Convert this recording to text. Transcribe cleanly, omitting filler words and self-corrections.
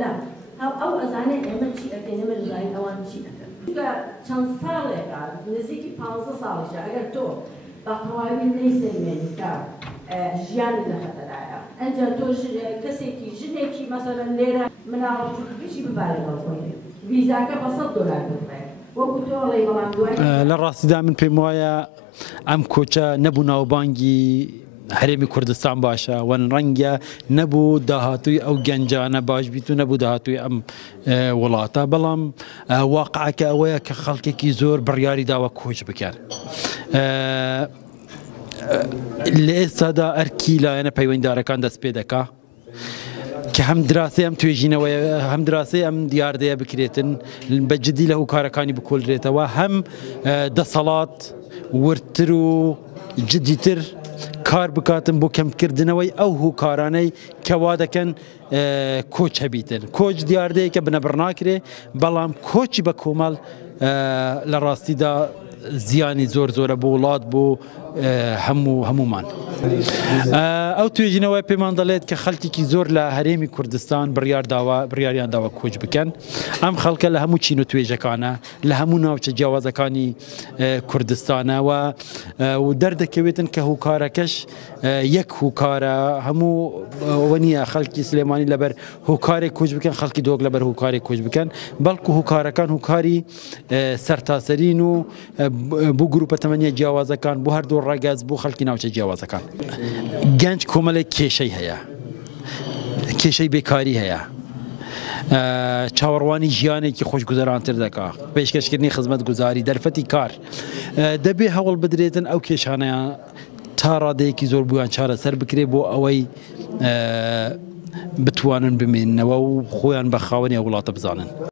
لا أو أزاني أمن شيء أكين أمن زين أوان شيء أكين كان صار قاعد نزيك 15 صار شيء أجر تو بقوانين ليس من كار جيان اللي خطر أنت توش كسيكي جنيكي مثلا ليرة من عرفت كيشي ببالغ القوي فيزا كبسط دولار للراس دائما في مويا ام كوچا نبو ناوبانگی هرمی کردستان باشه ون رنگیا نبو دهاتوی او گنجانه باش بیتو نبو دهاتوی ام ولاتا بلام واقعا که اویا که خلقی کی زور بریاری داوا کوچ بکن لئسادا ارکیلا انا پیوندارکان دست پیدکا که هم دراسه هم تویجینه و هم دراسه هم دیارده بکریتن بجدی له کارکانی بکل ریته و هم دسالات ورترو جدیتر کار بکاتن بو کم کردنوی او هو کارانی که وادکن کوچ هبیتن کوچ دیارده که بنبرنا کره بلام کوچ بکومال لراستی دا زیانی زور زور بولاد بو همومان او توجینەوە پێمان دەڵێت کە خەڵکێکی زۆر لە هەرێمی کوردستان بڕیاریان داوا کۆچ بکەن ئەم خەڵکە لە هەموو چین و توێژەکانە لە هەموو ناوچە جیاوازەکانی کوردستانە و دەردەکەوێتن کە هوکارەکەش یەک هوکارە هەموو وەنیە خەڵکی سلێمانی لەبەر هوکارێک کۆچ بکەن خەڵکی دۆک لەبەر هوکارێک کۆچ بکەن بەڵکو هوکارەکان هوکاری سەرتاسەرین و بۆ گروپە تەمەنیە جیاوازەکان بۆ هەردوو ڕێگەز بۆ خەڵکی ناوچە جیاوازەکان گەنج کۆمەڵێک کێشەی هەیە کێشەی بێکاری هەیە چاوەڕوانی ژیانێکی خۆشگوزەرانتر دەکا پێشکەشکردنی خزمەت گوزاری دەرفەتی کار دەبێ هەوڵ بدرێتن ئەو کێشانەیە تا ڕادەیەکی زۆر بوویان چارەسەر بکرێ بۆ ئەوەی بتوانن بمێننەوە و خۆیان بە خاوەنی وڵاتە بزانن.